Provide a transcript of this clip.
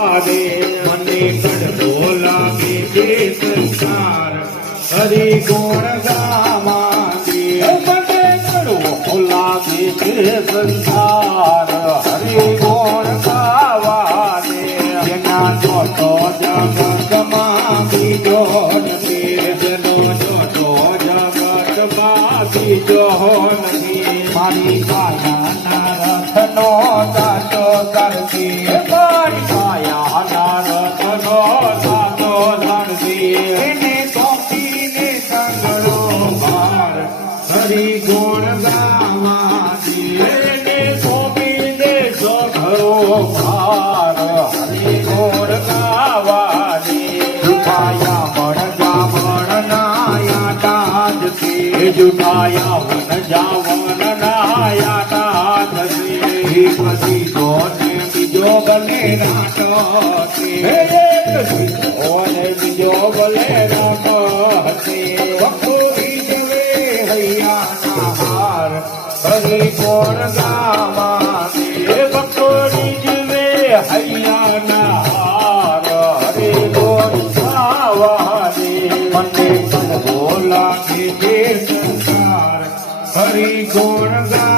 આદે મને કડવો લાગે છે સંસાર હરિ ગુણ ગાવા દે મને કડવો લાગે છે સંસાર હરિ ગુણ ગાવા દે જેના જોતો જગતમાં બીજો નથી જેનો જોતો જગતમાં બીજો નથી મારી કાયાના રથનો સાચો કરતી મારી કાયાના રથનો સાચો ધરતી એને સોંપીને સંગળો ભાર હરિ ગુણ ગાવા દે એને સોંપીને સંગળો ભાર હરિ ગુણ ગાવા દે જુઠાયા વણ નાયા તાજથી જુઠાયા વન જાવન નાયા તાજથી પછી જોને બીજો ગલે નાટો બીજો ગલે નાટો બખોરી જવે હૈયા હાર હરિ કોણ ગાવા દે બખોરી જવે હૈયા હાર હરિ કોણ ગાવા દે મને બોલા કે સંસાર હરિ ગુણ ગા